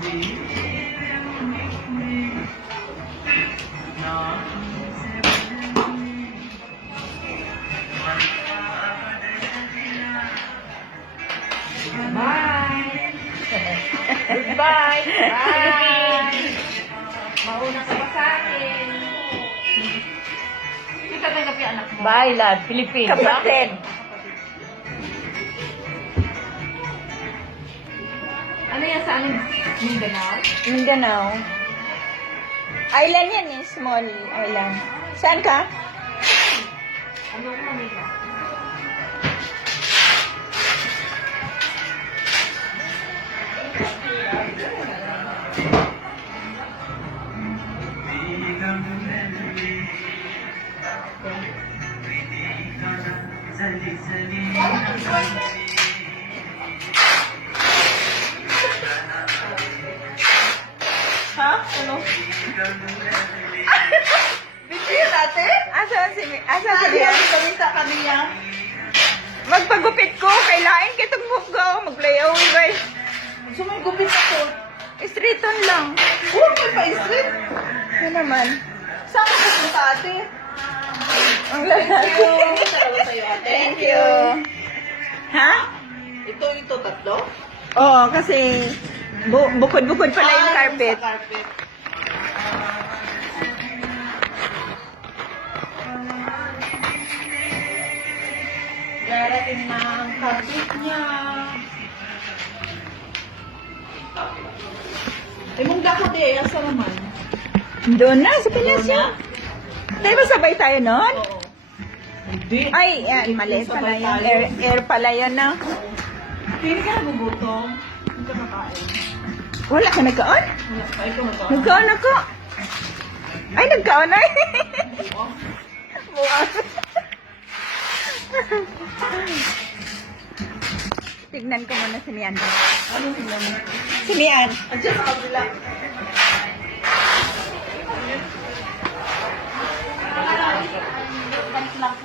Bye! Goodbye! Bye! Mauna ka pa sa akin. Hindi tatanggap yung anak mo. Bye, love. Philippines. Kapatid. Ano yan sa anong Mindanao? Mindanao. Island yan eh. Small island. Saan ka? Ano ko Manila? Ha? Ano? Bigyan natin? Asa si Rian? Kamita kami yan. Magpagupit ko. Kailangan kitang mugaw. Mag-layaway ba? Gusto mo yung gupit ako? Straight on lang. Oh, may pa-isip. Yan naman. Saan ka pupunta ate? Ang lalaki. Salamat sa'yo ate. Thank you. Ha? Ito tatlo? Oo, kasi bukod-bukod pala yung carpet. Sa carpet. Darating na ang carpet niya. Ay, mong dako de, asa naman? Doon na, sa Pinas yan. Tayo ba sabay tayo nun? Oo. Hindi. Ay, yan, mali pala yan. Air pala yan na. Pili ka na bubutong. Hindi ka makain. Wala ka nagkaon? Wala pa, ikaw makain. Nagkaon ako. Ay, nagkaon ay. Bukas. Tignan ko muna si Mian. Anong tingnan mo? Si Mian. Andiyan sa kabila.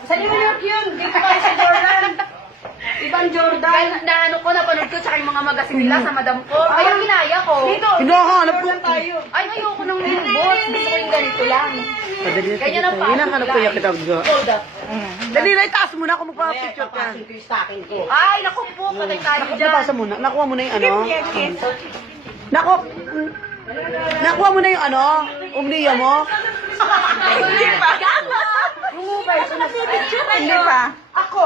Sa New York yun. Dito tayo sa Jordan. Ibang Jordan. Ano ko, napanood ko tsaka yung mga magasin nila sa madam ko. Kaya ginaya ko. Dito. Hinahanap ko. Jordan tayo. Ay, ayoko nang boss. Gusto ko yung ganito lang. Ganyan ang Yun ang hanap ko yung kita. Hold up. Dali na, itaas mo na ako magpa-picture ka. Papasin ko yung stocking ko. Ay, naku po, patay tayo dyan. Napasa mo na. Nakuha mo na yung ano. Kiss. Nakuha mo na yung ano. Umniya mo. Hindi pa. Hindi pa. Ako.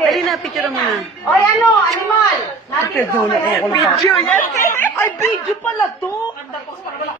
Dali na, picture mo na. Oy, ano? Animal. Picture na ako. Video yan. Ay, video pala to.